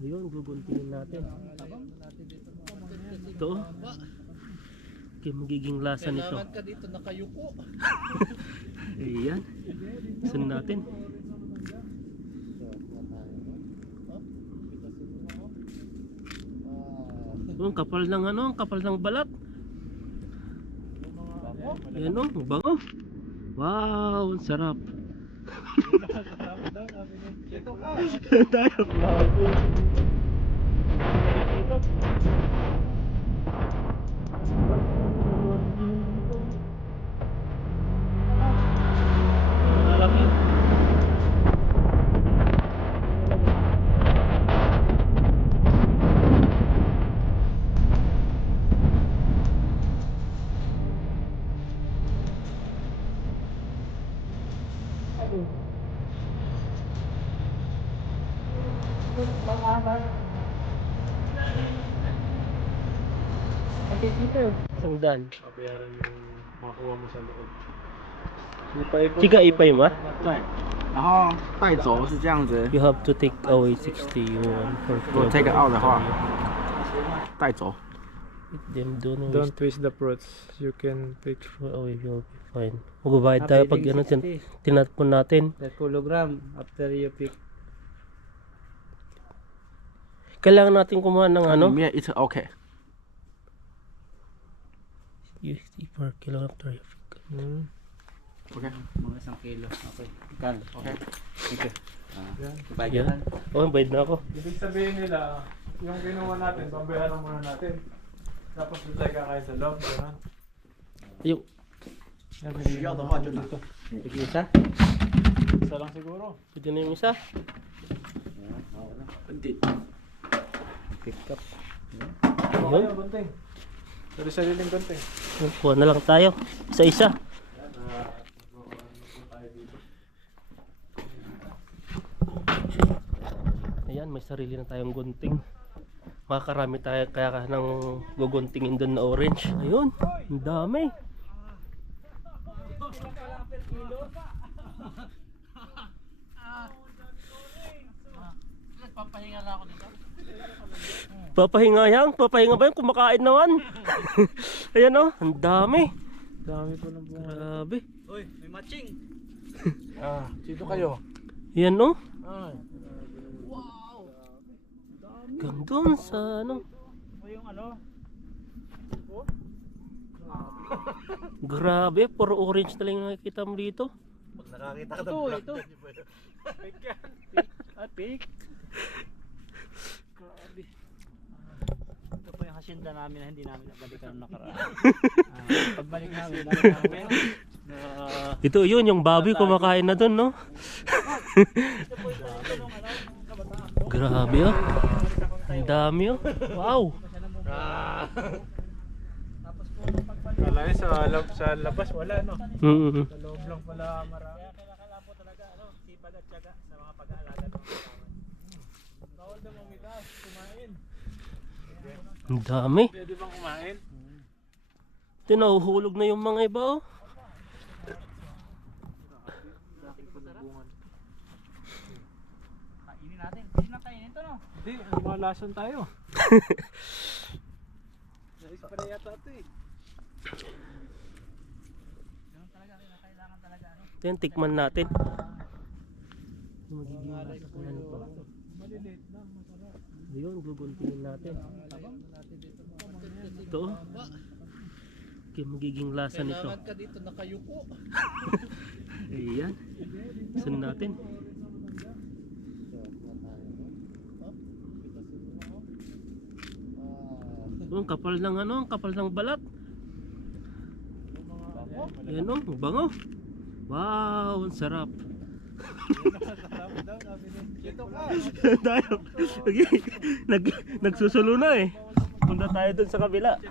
Ayun, guguntingin natin. Ito. oh. Kaya magiging lasa nito. Kailangan ka dito nakayuko. Ayan. Saan natin? Oh, ang kapal ng ano, ang kapal ng balat. Ayan oh, ang bango. Wow, ang sarap. Ka. Tayo. daan. Babayaran yung makuha mo sa loob. Chiga ipay ma? 对，然后带走是这样子， You have to take away 60 yuan for 如果 take out 的话，带走。 Them doon Don't twist the fruits. You can take throw away you'll be fine. Magbabayad tayo pag ano, tin tinatpon natin. Per kilogram after you pick. Kailangan natin kumuha ng ano? 里面一 Or kilo after. Hmm. Okay. Mga isang kilo. Okay. Kan. Okay. Thank you. Ah, bayad yeah. yan. Oh, bayad na ako. Ibig sabihin nila, yung ginawa natin, pambayaran muna natin. Tapos doon tayo kakain sa loob, gano'n? Ayun. Siya, tama, dyan na. Sige, isa? Isa lang siguro. Pwede na yung isa? Ah, bunting. Pick up. Ayun. Ayun, bunting. Sorry sariling gunting. Kuha na lang tayo. Isa-isa. Ayan, may sarili na tayong gunting. Makakarami tayo kaya ka ng guguntingin doon na orange. Ayun, ang dami. Papahinga lang ako dito. Papahinga yan, papahinga ba yan? Kumakain naman. Ayan o, ang dami. Dami po ng bunga. Grabe. Uy, may matching. Ah, sino kayo? Ayan o. Ay. Hanggang doon sa ano. O yung ano? Grabe, puro orange na lang yung nakikita mo dito. Pag nakakita ka ng Ito, black ito. Pick yan. Ah, pick. Ito po yung hasyenda namin na hindi namin nabalikan nung nakaraan. Ah, pagbalik namin, dami namin. Na, Ito yun, yung baboy kumakain na doon, no? Grabe oh. Ang dami oh. Wow. Nyo sa, lab, sa labas wala no? Mm Sa loob lang pala marami. Kaya kailangan po talaga ano, sipag at tiyaga sa mga pag-aalaga ng mga kasama. Bawal na mamitas, kumain. Ang dami. Pwede bang kumain? Ito, nahuhulog na yung mga iba oh. Kainin natin. Hindi na kainin ito no. Hindi, malasan tayo. Naispray yata ito eh. Ganun talaga, kailangan talaga ano. Ito yung tikman natin. Magiging lasa kaya nito. Maliliit. Ayun, guguntingin natin. Ito oh. Kaya magiging lasa nito. Kailangan ka dito nakayuko. Ayan. Saan natin? Oh, ang kapal ng ano, ang kapal ng balat. Ayan oh, ang bango. Wow, ang sarap. Tayo. Nag, nagsusulo na eh. Punta tayo dun sa kabila.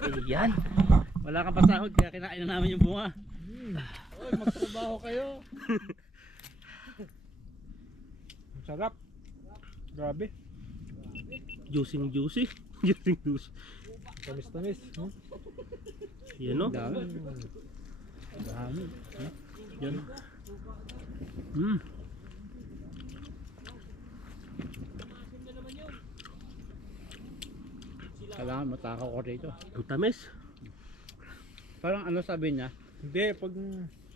Ayan. Wala kang pasahod kaya kinain na namin yung bunga. Oy, magtrabaho kayo. Sarap. Grabe. Juicing juicy. Juicing juicy. Tamis-tamis. Hmm? Yan oh. Dami. Dami. Yan. Mm. Kailangan matakaw ko dito. Ang tamis. Parang ano sabi niya? Hindi, pag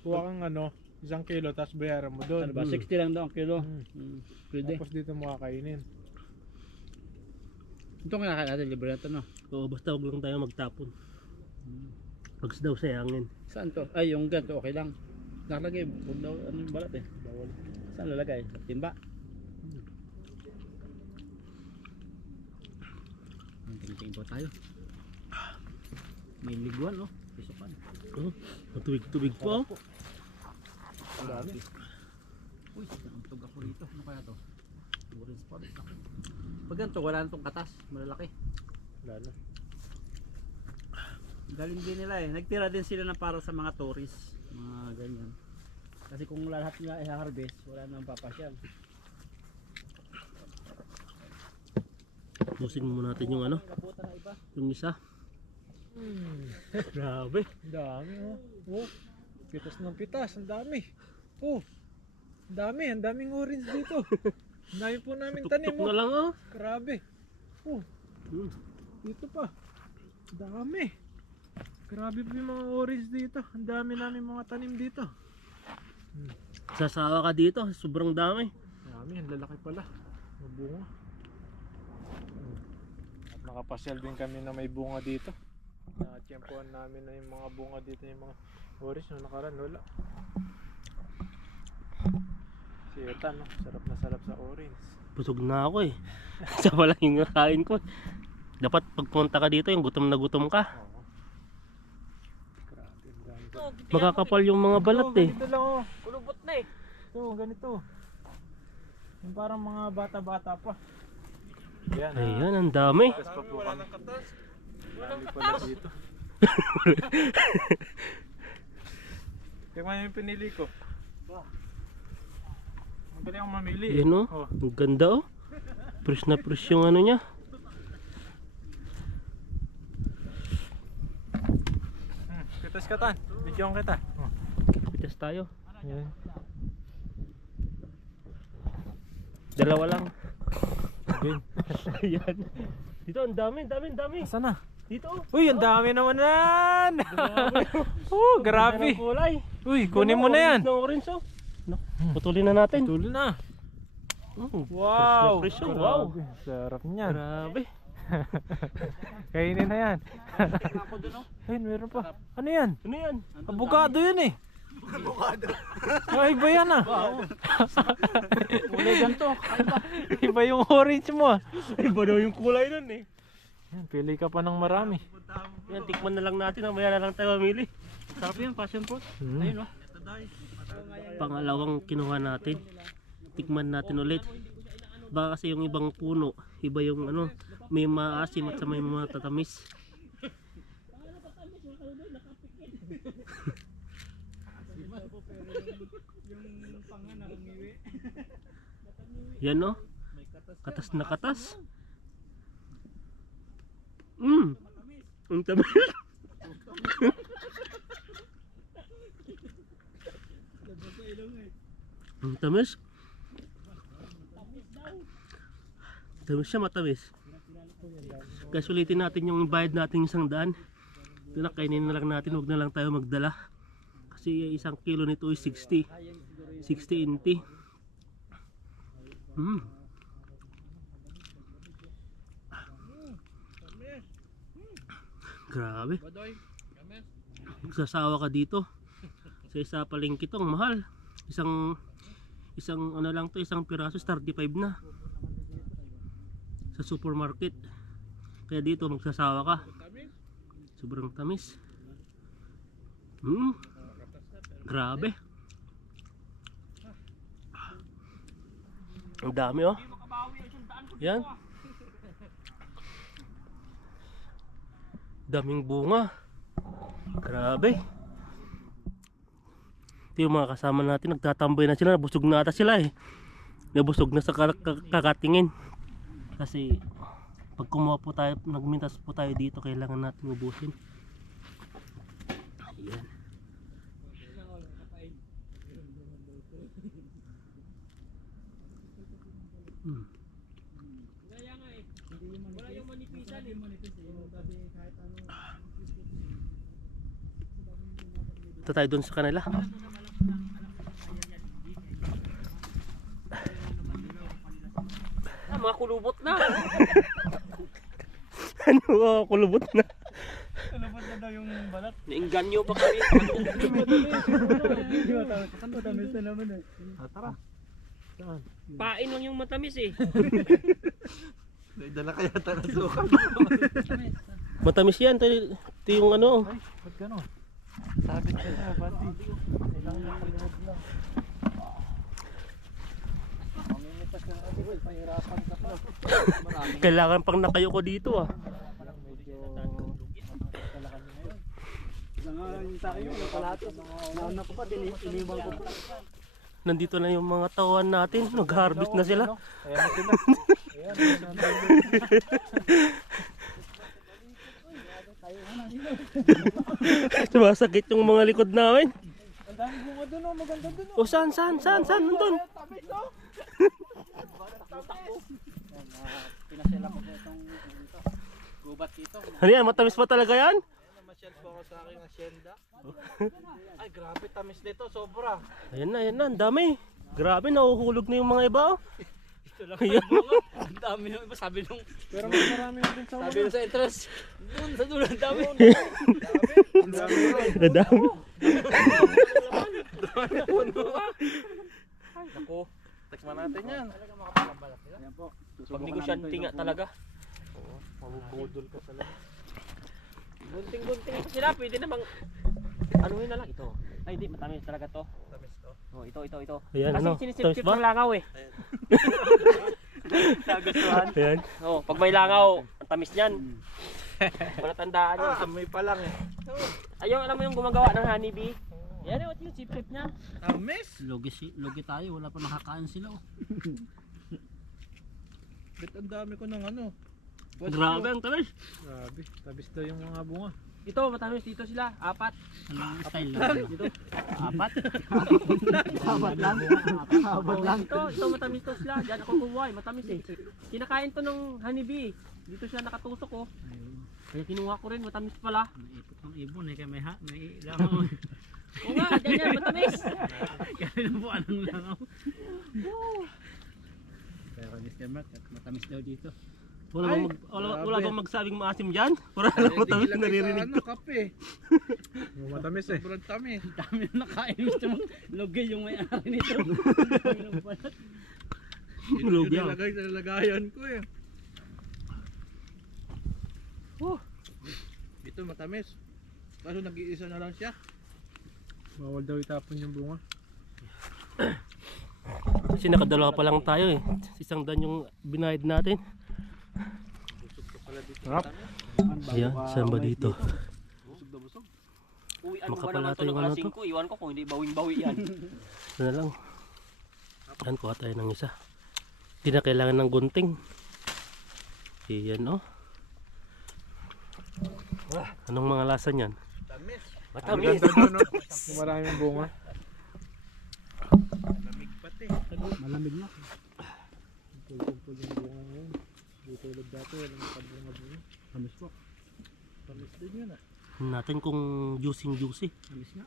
kuha kang ano, isang kilo, tapos bayaran mo doon. Ano ba? Mm. 60 lang daw ang kilo. Mm. Mm. Pwede. Tapos dito mo kakainin. Ito kinakain natin, libre na ito no? Oo, basta huwag lang tayo magtapon. Pag daw sayangin. Saan to? Ay, yung ganito, okay lang. Nakalagay, huwag daw, ano yung balat eh. Bawal. Saan lalagay? Timba? Hmm. Tingin-tingin po tayo. May liguan, no? Pisokan. Oh, matubig-tubig po. oh. Ang dami. Uy, nakantog ako rito. Ano kaya to? Orange spot. Pag ganito, wala na itong katas. Malalaki. Wala na. Galing din nila eh. Nagtira din sila na para sa mga tourists. Mga ganyan. Kasi kung lahat nila i-harvest, wala nang papasyal. Busin mo natin yung ano, yung isa. Hmm. Grabe. Ang dami oh. Oh. Pitas ng pitas, ang dami. Oh. Ang dami, ang daming orange dito. Dami po namin tanim Tuk-tuk oh. na lang oh. Grabe. Oh, Hmm. dito pa. Dami. Grabe po yung mga orange dito. Ang dami namin mga tanim dito. Sasawa ka dito, sobrang dami. Dami, ang lalaki pala. Mabunga. At nakapasyal din kami na may bunga dito. Na-tiyempohan namin na yung mga bunga dito, yung mga orange nung nakaraan, wala. Si Ethan, no? sarap na sarap sa orange. Busog na ako eh. Sa pala yung kain ko. Dapat pagpunta ka dito, yung gutom na gutom ka. Oo. Grabe, ang dami. Makakapal yung mga balat eh. Ganito lang oh. Kulubot na eh. Ito, ganito. Yung parang mga bata-bata pa. Yan, ah. Ayan, ang dami. Katas pa po kami. Dami pala dito. Tingnan yung pinili ko. Magaling akong mamili. Yan oh. Oh. Ang ganda oh. Fresh na fresh yung ano niya. Hmm, kitas ka tan. Bigyan kita. Oh. Pitas tayo. Yan. Dalawa lang. Ayan. Dito, ang dami, dami, dami. Saan na? Dito oh. Uy, ang dami naman yan! oh, grabe. Uy, kunin mo na yan. Orange orange oh. Putulin na natin. Tuloy na. Mm, Wow! Fresh na fresh. Wow. Sarap niyan. Grabe. Kainin na yan. Ayun, meron pa. Ano yan? Ano yan? Abogado yun eh. Abogado. Ay, iba yan ah. Kulay ganito. iba yung orange mo ah. Iba daw yung kulay nun eh. Yan, pili ka pa ng marami. Yan, tikman na lang natin. Mamaya na lang tayo mamili. Sarap yun, passion fruit. Hmm. Ayun oh. Pangalawang kinuha natin. Tikman natin ulit. Baka kasi yung ibang puno, iba yung ano, may maasim at sa may mga tatamis. Yan no? Katas na katas. Mm. Ang tamis. Ang tamis. Tamis siya matamis. Kaya sulitin natin yung bayad natin isang daan. Pinakainin na lang natin, huwag na lang tayo magdala. Kasi isang kilo nito is 60. 60 inti. Hmm. Grabe. Magsasawa ka dito. Sa isa palengke to, ang mahal. Isang isang ano lang to, isang piraso 35 na. Sa supermarket. Kaya dito magsasawa ka. Sobrang tamis. Hmm. Grabe. Ang dami oh. Yan. Daming bunga. Grabe. Ito yung mga kasama natin, nagtatambay na sila, nabusog na ata sila eh. Nabusog na sa kak- kak- kakatingin. Kasi pag kumuha po tayo, nagmintas po tayo dito, kailangan natin ubusin. Ayan. Hmm. Ito tayo dun sa kanila. Ah, mga kulubot na. ano, oh, kulubot na. Kalabot na daw yung balat. Nainganyo pa kami. Matamis na naman eh. Ah, tara. Saan? Pain lang yung matamis eh. Dala kaya tayo ng suka. Matamis yan. Ito, yung ano. Ay, ba't gano'n? Sabit ka na, pati. Kailangan lang. Mamimitas ka na kasi, boy. Pahirapan ka pa. Marami. Kailangan pang nakayo ko dito ah. Nandito na yung mga tawan natin. Nag-harvest na sila. Sumasakit yung mga likod namin. Ang dami bunga dun, oh. Maganda dun, O saan, saan, saan, saan? Nandun. Pinasela ko po itong gubat dito. Ano yan? Matamis pa talaga yan? Namasyal po ako sa aking asyenda. Ay, grabe tamis nito, sobra. Ayan na, ayan na. Ang dami. Grabe, nahuhulog na yung mga iba. oh. Ito lang Ayan. Ang dami nung iba sabi nung Pero mas marami na din sa sabi nung sa entrance. Doon sa dulo ang dami. Ang. Ang dami. Naku, tikman natin yan. Pag negosyante nga talaga. Mabubudol ka talaga. Gunting-gunting sila, pwede namang anuhin na lang ito. Ay, hindi, matamis talaga to. Tamis to. Oh, ito, ito, ito. Ayan, Kasi ano? sinisip-sip ng langaw eh. Nagustuhan. Ayan. Oh, pag may langaw, ang tamis niyan. Palatandaan yun. Ah, amoy pa lang eh. Ayun, alam mo yung gumagawa ng honeybee? Yan yung yung sip-sip niya. Tamis? Logi, si, logi tayo, wala pa nakakain sila oh. Ba't ang dami ko ng ano? Grabe ang tamis. Grabe, tabis daw yung mga bunga. Ito, matamis dito sila, apat. Anong style lang dito? Apat? Apat lang. Apat lang. Ito, ito matamis to sila. Diyan ako kumuha, eh, matamis eh. Kinakain to ng honeybee. Dito siya nakatusok oh. Kaya kinuha ko rin, matamis pala. Ipot ng ibon eh, kaya may ha, may langaw. Oo nga, dyan yan, matamis. kaya nabuan ng langaw. Kami Mr. Mark, at matamis daw dito. Wala bang, mag, wala, wala bang magsabing maasim dyan? Wala na matamis na naririnig ko. Ano, kape. Yung matamis eh. Sobrang tamis. Dami na nakain Mr. Mark. Logi yung may-ari nito. Yung balat. Lugi ako. nilagay sa lagayan ko eh. Oh. Ito matamis. Kaso nag-iisa na lang siya. Bawal daw itapon yung bunga. Kasi nakadalawa pa lang tayo eh. Isang dan yung binayad natin. Sarap. Ayan, saan ba dito? Busog na busog. Uy, ano ba Makapala naman ng ano alas to? 5? Iwan ko kung hindi bawing-bawi yan. Ito na lang. Yan, kuha tayo ng isa. Hindi na kailangan ng gunting. Iyan oh. Anong mga lasa niyan? Tamis. Matamis. no? Maraming bunga. Lamig pati. Malamig na. Kumpul-kumpul yung bunga ngayon. Di tulad dati, walang kabunga bunga. Tamis po. Tamis din yun ah. Natin kung juicy juicy. Tamis nga.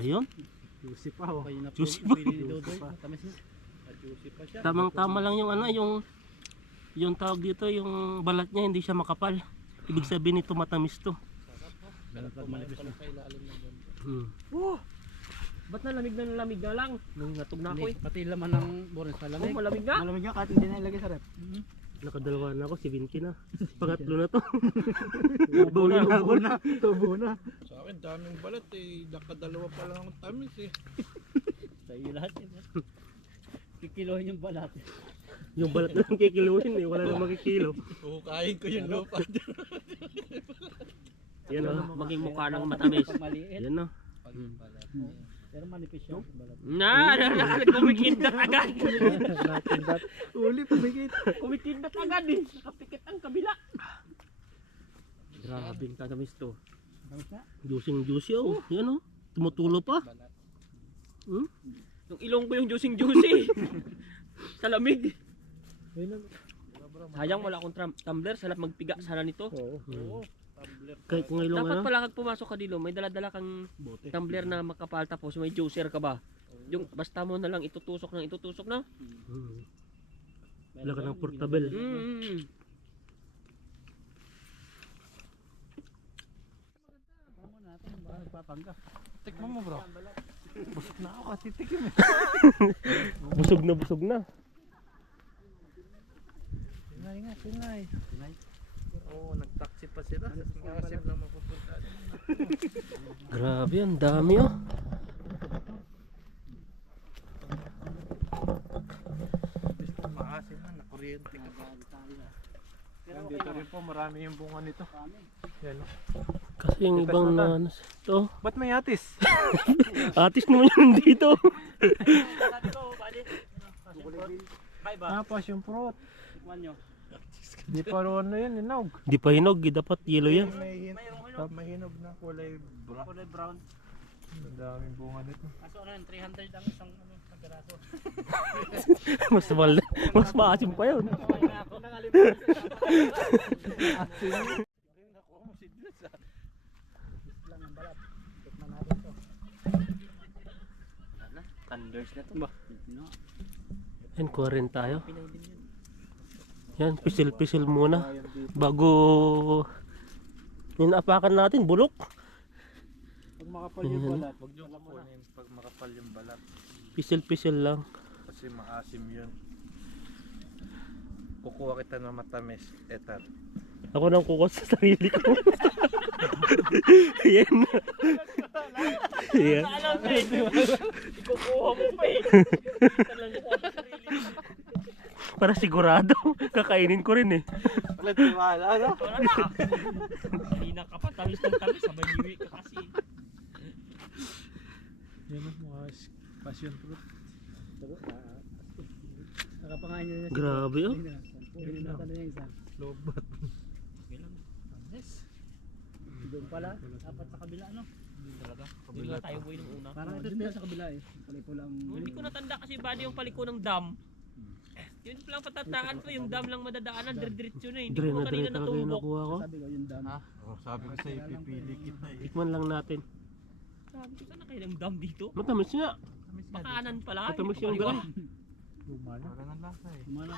Ayun. Juicy pa oh. Juicy pa. Tamis nga. Juicy pa siya. Tamang tama lang yung ano, yung yung tawag dito, yung balat niya hindi siya makapal. Ibig sabihin nito matamis to. Pag manipis na. Hmm. Ba't nalamig na nalamig na lang? Nung natog na ako eh. pati laman ng boris Oh, malamig. malamig nga. Malamig nga kahit hindi na ilagay sa rep. Nakadalawa na ako, 70 na. Pangatlo na to. Bawi na ako. Tubo na. Sa akin, daming balat eh. Nakadalawa pa lang ang tamis eh. Sa iyo lahat yun. eh. Kikilohin yung balat. Yung balat na lang kikiluhin eh, wala na makikilo. Huhukayin ko yung lupa. Yan oh. Maging mukha ng matamis. Yan oh. Pero manipis yung balat. Na, na, na, kumikindat agad. Uli, pumigit. Kumikindat agad eh. Nakapikit ang kabila. Grabing tatamis to. Juicing juicy oh. Yan oh. Tumutulo pa. Hmm? Yung ilong ko yung juicing juicy. sa lamig. Sayang wala akong tumbler. Sarap magpiga sana nito. Oo. Oo. Kahit kung ilong Dapat pala kag pumasok ka dilo, may dala-dala kang Bote. tumbler na makapal tapos may juicer ka ba? Yung basta mo na lang itutusok ng itutusok na. Wala ka ng portable. Mm. Tikman mo bro. Busog na ako kasi tikim eh. Busog na busog na. Sinay nga, sinay. Oo, nag-taxi pa sila. Maasim lang mapupunta. Grabe, ang dami oh. Maasim na, nakuryente. Yan, dito rin po, marami yung bunga nito. Yan. oh. Kasi yung Ito ibang sa na ano, ito. Ba't may atis? Atis naman yun dito. Ah, passion fruit. Di pa rin ano yan, inog. Di pa hinog, eh, dapat yellow yan. May mahinog na kulay brown. Kulay brown. Ang daming bunga nito. Kaso ano yun, 300 ang isang ano, isang piraso. mas mahal, mas maasim pa yun. Na. Thunders na to ba? Yan, kuha rin tayo. Yan, pisil-pisil muna. Bago ninaapakan natin, bulok. Pag makapal yung balat, huwag nyo kukunin pag makapal yung balat. Pisil-pisil lang. Kasi maasim yun. Kukuha kita ng matamis. Etan. Ako nang kukuha sa sarili ko. Yan. Yan. Ikukuha mo pa eh. Para sigurado, kakainin ko rin eh. Wala tiwala, no? Wala na. Hindi na ka pa. Tamis ng tamis. Sabay niwi ka kasi. Yan ang mga passion fruit. Nakapangain nyo na Grabe oh. Pinunatan na yung isa. Lobat. Doon pala. Dapat sa kabila no? Talaga? Na tayo buhay nung una. Parang ito sa kabila eh. Paliko lang. Hindi ko natanda kasi bali yung paliko ng dam. Yun lang patataan ko, yung dam lang madadaanan, dire-diretso na eh. Hindi Dire ko na dire kanina talaga yung natumbok. nakuha ko. Sabi ko yung dam. Oh, sabi ko sa'yo, pipili kita eh. Tikman lang natin. Sabi ko, saan na kayo ng dam dito? Matamis nga. Pakanan pala. Matamis yung dam. Na. Wala ng lasa eh. Kumana.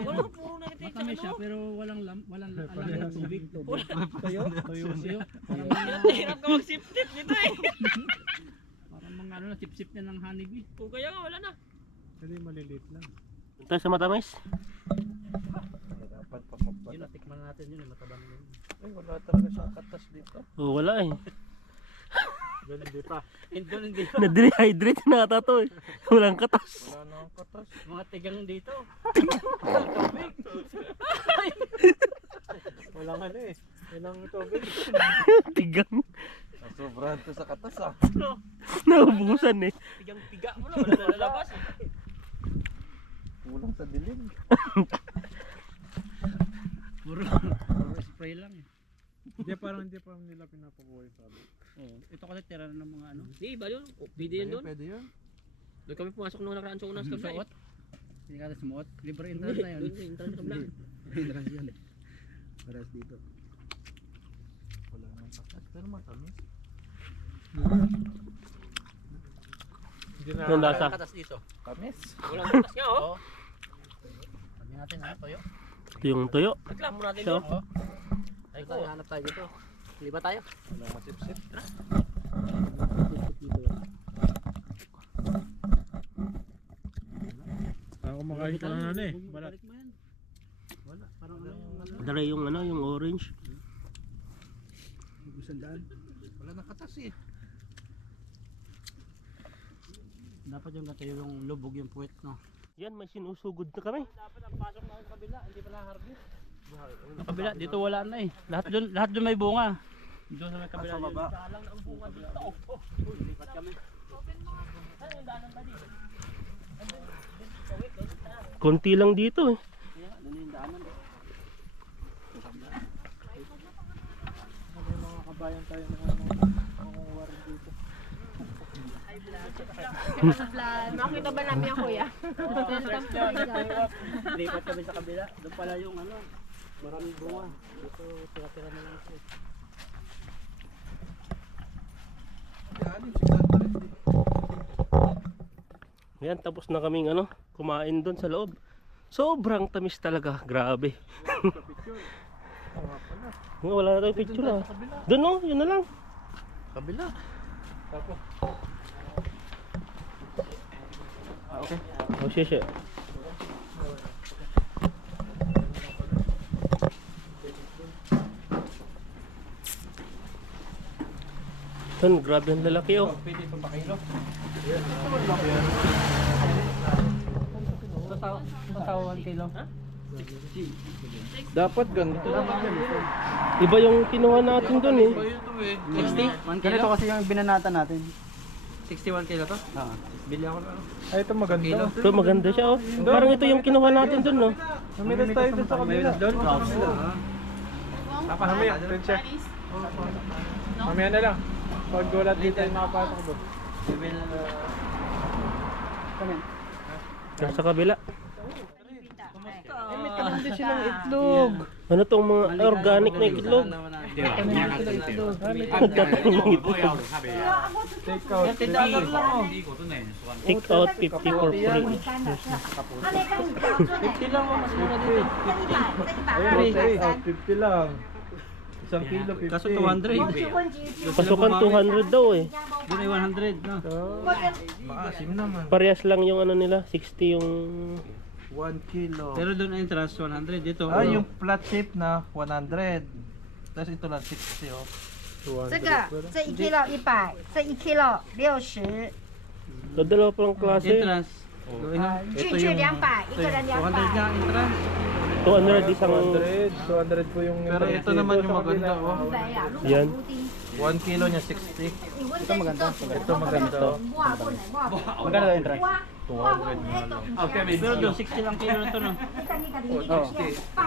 Walang puro nakita yung Matamis siya pero walang lam, walang alam ng tubig. Tayo? Tayo siya. Parang Hirap mga, na hirap ka mag-sip-tip nito eh. parang mga ano na sip-sip na ng honeybee. Kung kaya nga, wala na. Hindi, maliliit lang. Tayo sa matamis. Dapat pa Yun magbalat. natikman natin yun, eh, matabang yun. Ay, wala talaga siyang katas dito. Oh, wala eh. Ganun di pa. Hindi hindi. Na-dehydrate na ata to eh. Walang katas. Wala na ang katas. Mga tigang dito. Walang ano eh. Walang tubig. Tigang. Sobrahan to sa katas ah. Naubusan eh. Tigang-tiga mo na, wala na lalabas eh. Kulang sa dilim. Puro, puro spray lang eh. Hindi parang hindi pa nila pinapabuhay sabi. Oo. Ito kasi tira na ng mga ano. Hindi, ba yun? O, Pwede yun doon. Pwede yun. Doon kami pumasok nung nakaraan sa unang Sa kabla eh. suot. Hindi ka sumuot. Libre entrance na yun. doon entrance kabla. Entrance yun. Paras dito. Wala na ang katas. Pero matamis. Hindi na. Yung lasa. Katas dito. Tamis. Walang katas nga oh. Natin ha, toyo. Ito yung tuyo. Reklamo natin So, doon. Ay ko, hanap tayo dito. Liba tayo. Wala masipsip. Ako kumakain ka lang ano eh. Balat. Wala. Parang ano yung ano. dala yung ano, yung orange. Gusandaan. Wala na katas eh. Dapat yung gato yung lubog yung puwet no. Yan, may sinusugod na kami. Dapat ang pasok na sa kabila, hindi pala harvest. Sa kabila, dito wala na eh. Lahat doon, lahat doon may bunga. Doon sa may kabila. Sa baba. Dalang na ang bunga dito. Oh, Uy, lipat kami. ano yung danan ba dito? Konti lang dito eh. Kaya, doon yung daanan. Yung mga kabayan tayo na ano, mangunguha rin dito. Makita ba namin ang kuya? Lipat kami sa kabila. Doon pala yung ano, maraming bunga. Dito, tira-tira na lang ito. Yan, tapos na kaming ano, kumain doon sa loob. Sobrang tamis talaga, grabe. Wala na tayong picture ah. Doon no, yun na lang. Kabila. Oh, siya siya. Yan, grabe ang lalaki oh. Patawan kilo. Dapat ganito. Iba yung kinuha natin doon eh. 60? Ganito kasi yung binanata natin. 61 kilo to? Oo. Bili ako lang. Ay, ito maganda. Ito maganda siya oh. Parang ito yung kinuha natin doon no. Namilas tayo dun sa kabila. Doon? Mamaya, dun siya. Mamaya na lang. Pag wala dito tayo makapasok doon. Nasa kabila. Hindi silang itlog. Ano tong mga organic na itlog? Take out. Take out 50 for free. 50 lang oh, mas mura dito. Ayun, take out 50 lang. Isang kilo, 50. Kaso 200. Pasukan 200 daw eh. Doon ay 100 no? Maasim naman. Parehas lang yung ano nila, 60 yung 1 kilo. Pero doon ay entrance 100 dito. Ah, yung flat shape na 100. Tapos ito lang 60 oh. 200 这个这一 kilo 一百，这一 kilo 六十， So, dalawa palang klase. entrance. Gawin na. 呃，去去两百，一个人两 200 百。 nga entrance. 200 isang 200, 200 po yung Pero ito naman yung maganda oh. 对呀，如果 Yan. 屋顶， 1 kilo niya 60. 你问这个豆腐， Ito maganda. 哇问来哇问， Magkano yung entrance? 200 na lang. Okay, may 60 lang kilo na ito, no? Oh,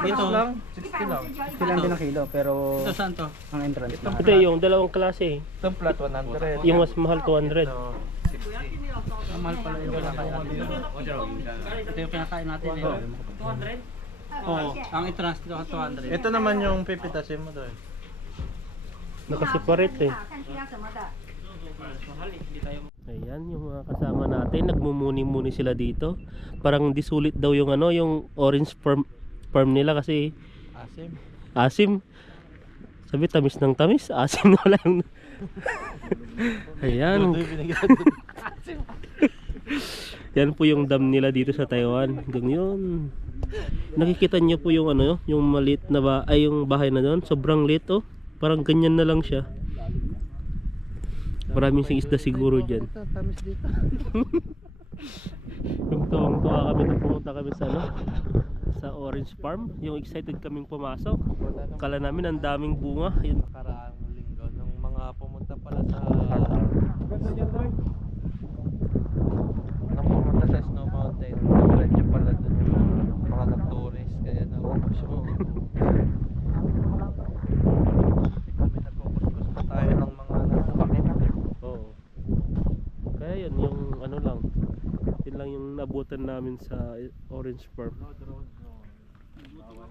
Dito lang? 60 lang. 60 lang din kilo, pero Ito saan to? ang entrance na. Ito yung dalawang klase eh. Itong plat 100. Yung mas mahal 200. Ito, 60. Ang mahal pala yung kinakain natin. Ito yung kinakain natin, eh. Oo, ang entrance dito, 200. Ito naman yung pipitasin mo doon. Nakaseparate eh. Mahal eh. Ayan, yung mga kasama natin, nagmumuni-muni sila dito. Parang disulit daw yung ano, yung orange farm, farm nila kasi Asim. asim. Sabi tamis ng tamis, asim na wala yung... Ayan. Yan po yung dam nila dito sa Taiwan. Yun. Nakikita niyo po yung ano, yung maliit na ba, ay yung bahay na doon. Sobrang liit oh. Parang ganyan na lang siya. Maraming sing isda siguro dyan. Tamis dito. Yung tuwang tuwa kami nung pumunta kami sa ano, sa Orange Farm. Yung excited kaming pumasok. Kala namin ang daming bunga. Yun. Nakaraang linggo nung mga pumunta pala sa Ganda dyan, nang pumunta sa Snow Mountain, diretso pala dun yung mga, mga nag-tourist, kaya naubos mo. Kami nagkukuskus pa tayo ng mga nasa makina. Oo. Kaya yun, yung ano lang. Yun lang yung nabutan namin sa Orange Farm.